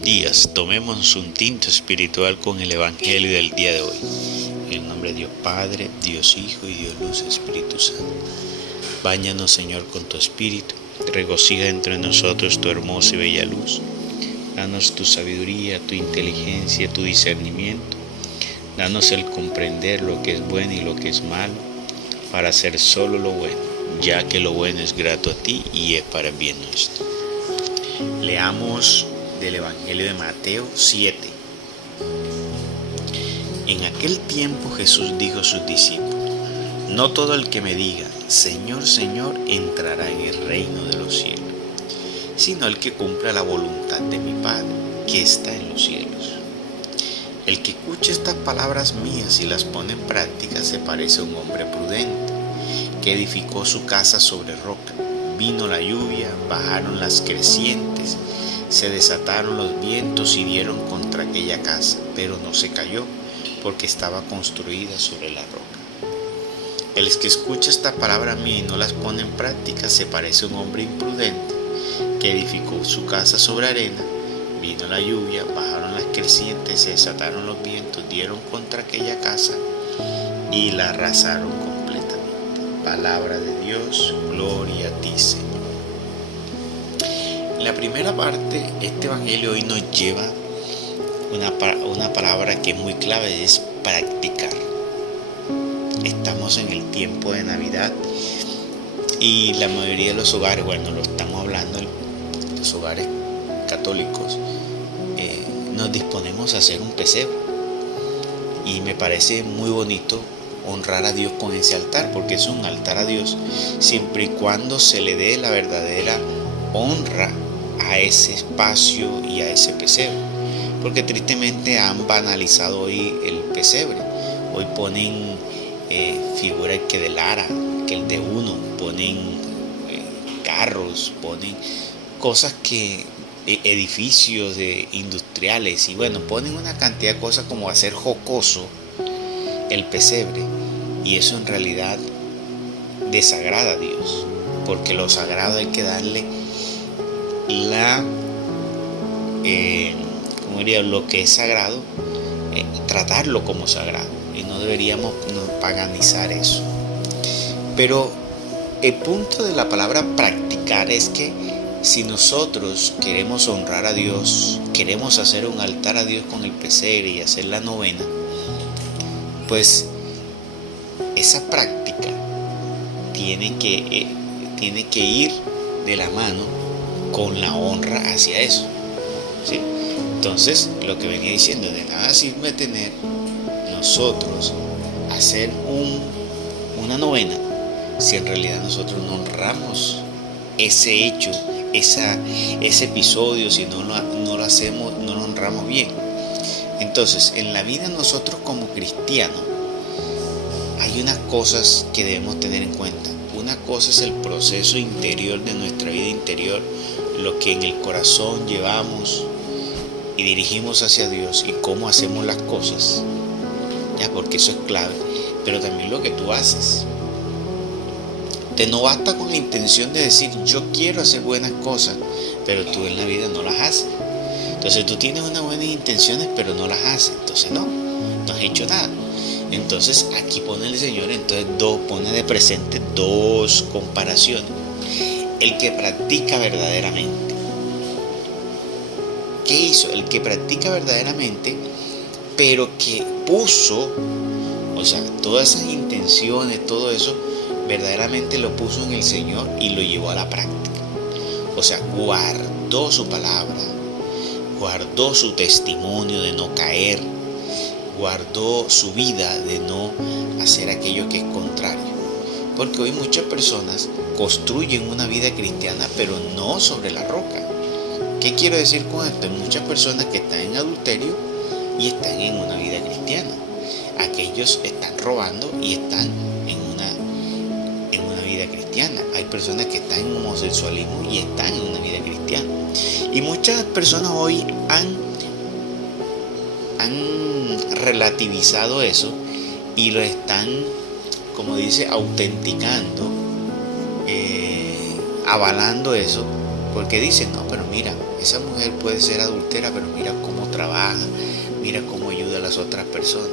Días, tomemos un tinto espiritual con el Evangelio del día de hoy. En el nombre de Dios Padre, Dios Hijo y Dios Luz Espíritu Santo. Báñanos, Señor, con tu Espíritu. Regocija entre nosotros tu hermosa y bella luz. Danos tu sabiduría, tu inteligencia, tu discernimiento. Danos el comprender lo que es bueno y lo que es malo, para hacer solo lo bueno, ya que lo bueno es grato a ti y es para el bien nuestro. Leamos del Evangelio de Mateo 7. En aquel tiempo Jesús dijo a sus discípulos: no todo el que me diga, Señor, Señor, entrará en el reino de los cielos, sino el que cumpla la voluntad de mi Padre, que está en los cielos. El que escucha estas palabras mías y las pone en práctica se parece a un hombre prudente, que edificó su casa sobre roca. Vino la lluvia, bajaron las crecientes, se desataron los vientos y dieron contra aquella casa, pero no se cayó, porque estaba construida sobre la roca. El que escucha esta palabra mía y no las pone en práctica se parece a un hombre imprudente, que edificó su casa sobre arena. Vino la lluvia, bajaron las crecientes, se desataron los vientos, dieron contra aquella casa y la arrasaron completamente. Palabra de Dios, gloria a ti, Señor. En la primera parte, este evangelio hoy nos lleva una palabra que es muy clave, es practicar. Estamos en el tiempo de Navidad y la mayoría de los hogares, bueno, lo estamos hablando, los hogares católicos, nos disponemos a hacer un pesebre. Y me parece muy bonito honrar a Dios con ese altar, porque es un altar a Dios, siempre y cuando se le dé la verdadera honra a ese espacio y a ese pesebre. Porque tristemente han banalizado hoy el pesebre. Hoy ponen figuras que del ara, que el de uno, ponen carros, ponen cosas que edificios industriales, y bueno, ponen una cantidad de cosas como hacer jocoso el pesebre, y eso en realidad desagrada a Dios, porque lo sagrado hay que darle lo que es sagrado, tratarlo como sagrado, y no deberíamos paganizar eso. Pero el punto de la palabra practicar es que si nosotros queremos honrar a Dios, queremos hacer un altar a Dios con el pesebre y hacer la novena, pues esa práctica tiene que ir de la mano con la honra hacia eso, ¿sí? Entonces, lo que venía diciendo, de nada sirve tener nosotros hacer una novena si en realidad nosotros no honramos ese hecho, ese episodio, si no lo hacemos, no lo honramos bien. Entonces, en la vida nosotros como cristianos hay unas cosas que debemos tener en cuenta. Una cosa es el proceso interior de nuestra vida interior, lo que en el corazón llevamos y dirigimos hacia Dios y cómo hacemos las cosas, ya, porque eso es clave. Pero también lo que tú haces. Te no basta con la intención de decir yo quiero hacer buenas cosas, pero tú en la vida no las haces. Entonces tú tienes unas buenas intenciones, pero no las haces. Entonces no has hecho nada. Entonces aquí pone el Señor, pone de presente dos comparaciones. El que practica verdaderamente. ¿Qué hizo? El que practica verdaderamente, pero que puso, o sea, todas esas intenciones, todo eso, verdaderamente lo puso en el Señor y lo llevó a la práctica. O sea, guardó su palabra, guardó su testimonio de no caer, guardó su vida de no hacer aquello que es contrario. Porque hoy muchas personas construyen una vida cristiana, pero no sobre la roca. ¿Qué quiero decir con esto? Hay muchas personas que están en adulterio y están en una vida cristiana. Aquellos están robando y están en una vida cristiana. Hay personas que están en homosexualismo y están en una vida cristiana. Y muchas personas hoy han relativizado eso y lo están, como dice, autenticando, avalando eso, porque dicen, no, pero mira, esa mujer puede ser adúltera, pero mira cómo trabaja, mira cómo ayuda a las otras personas.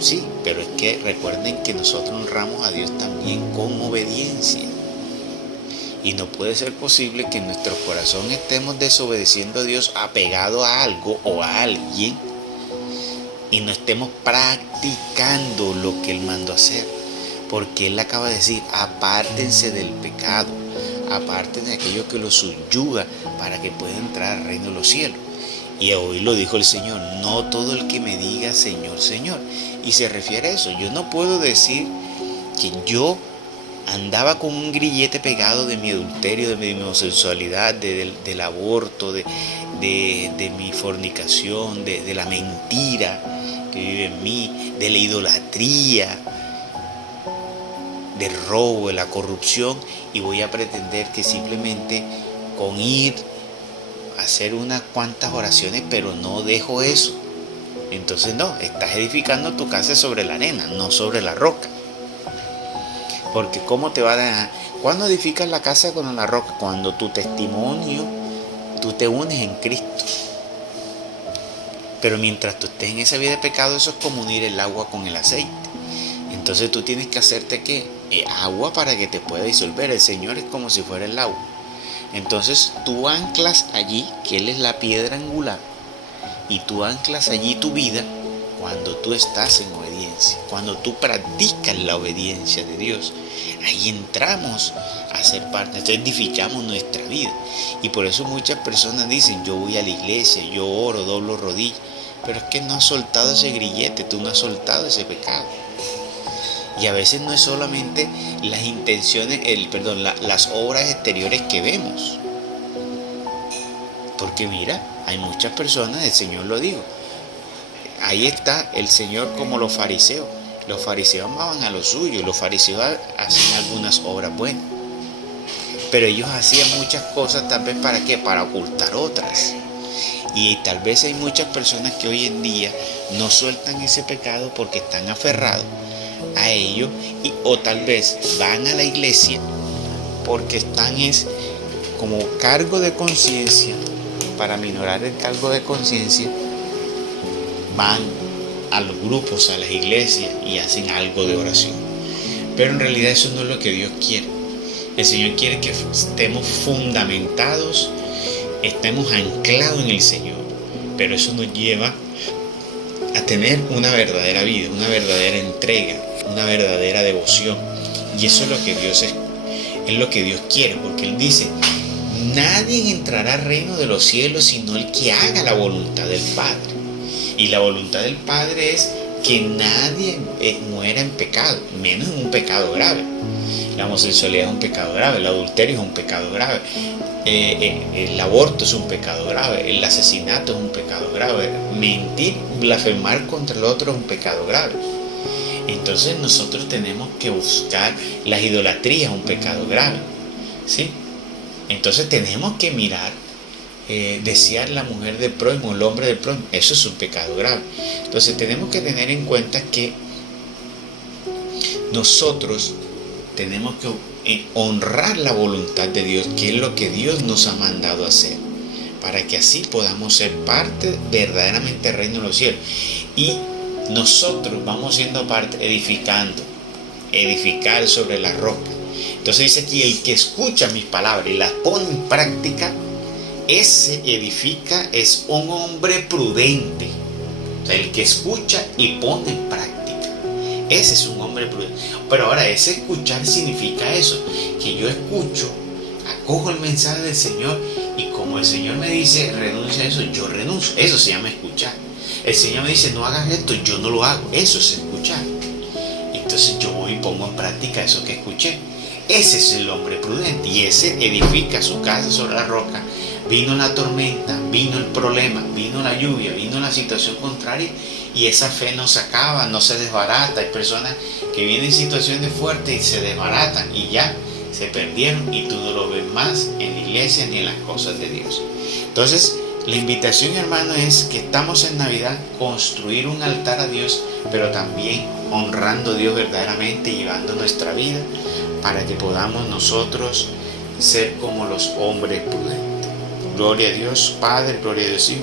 Sí, pero es que recuerden que nosotros honramos a Dios también con obediencia. Y no puede ser posible que en nuestro corazón estemos desobedeciendo a Dios, apegado a algo o a alguien, y no estemos practicando lo que Él mandó hacer. Porque Él acaba de decir, apártense del pecado, apártense de aquello que los subyuga para que puedan entrar al reino de los cielos. Y hoy lo dijo el Señor, no todo el que me diga Señor, Señor. Y se refiere a eso. Yo no puedo decir que yo andaba con un grillete pegado de mi adulterio, de mi homosexualidad, del aborto, de mi fornicación, de la mentira que vive en mí, de la idolatría, del robo, de la corrupción, y voy a pretender que simplemente con ir a hacer unas cuantas oraciones, pero no dejo eso. Entonces no, estás edificando tu casa sobre la arena, no sobre la roca. Porque ¿cómo te va a dejar? ¿Cuándo edificas la casa con la roca? Cuando tu testimonio, tú te unes en Cristo. Pero mientras tú estés en esa vida de pecado, eso es como unir el agua con el aceite. Entonces tú tienes que hacerte ¿qué? Agua para que te pueda disolver. El Señor es como si fuera el agua. Entonces tú anclas allí, que Él es la piedra angular, y tú anclas allí tu vida cuando tú estás en obediencia, cuando tú practicas la obediencia de Dios. Ahí entramos a ser parte, entonces edificamos nuestra vida. Y por eso muchas personas dicen, yo voy a la iglesia, yo oro, doblo rodillas, pero es que no has soltado ese grillete, tú no has soltado ese pecado. Y a veces no es solamente las intenciones, las obras exteriores que vemos. Porque mira, hay muchas personas, el Señor lo dijo, ahí está el Señor como los fariseos. Los fariseos amaban a lo suyo, los fariseos hacían algunas obras buenas. Pero ellos hacían muchas cosas tal vez ¿para qué? Para ocultar otras. Y tal vez hay muchas personas que hoy en día no sueltan ese pecado porque están aferrados a ello, o tal vez van a la iglesia porque están como cargo de conciencia. Para minorar el cargo de conciencia, van a los grupos, a las iglesias y hacen algo de oración. Pero en realidad eso no es lo que Dios quiere. El Señor quiere que estemos fundamentados, estemos anclados en el Señor. Pero eso nos lleva a tener una verdadera vida, una verdadera entrega, una verdadera devoción. Y eso es lo que Dios es lo que Dios quiere, porque Él dice, nadie entrará al reino de los cielos sino el que haga la voluntad del Padre. Y la voluntad del Padre es que nadie muera en pecado, menos en un pecado grave. La homosexualidad es un pecado grave, el adulterio es un pecado grave, el aborto es un pecado grave, el asesinato es un pecado grave, mentir, blasfemar contra el otro es un pecado grave. Entonces nosotros tenemos que buscar la idolatría, es un pecado grave, ¿sí? Entonces tenemos que mirar, desear la mujer del prójimo, el hombre del prójimo, eso es un pecado grave. Entonces tenemos que tener en cuenta que nosotros tenemos que honrar la voluntad de Dios, que es lo que Dios nos ha mandado a hacer, para que así podamos ser parte verdaderamente del reino de los cielos. Y nosotros vamos siendo parte, edificar sobre la roca. Entonces dice aquí, el que escucha mis palabras y las pone en práctica, ese edifica, es un hombre prudente. O sea, el que escucha y pone en práctica, ese es un hombre prudente. Pero ahora, ese escuchar significa eso, que yo escucho, acojo el mensaje del Señor, y como el Señor me dice, renuncia a eso, yo renuncio. Eso se llama escuchar. El Señor me dice, no hagas esto, yo no lo hago. Eso es escuchar. Entonces yo voy y pongo en práctica eso que escuché. Ese es el hombre prudente, y ese edifica su casa sobre la roca. Vino la tormenta, vino el problema, vino la lluvia, vino la situación contraria, y esa fe no se acaba, no se desbarata. Hay personas que vienen en situaciones fuertes y se desbaratan y ya se perdieron, y tú no lo ves más en la iglesia ni en las cosas de Dios. Entonces la invitación, hermano, es que estamos en Navidad, construir un altar a Dios, pero también honrando a Dios verdaderamente, llevando nuestra vida para que podamos nosotros ser como los hombres prudentes. Gloria a Dios Padre, gloria a Dios Hijo.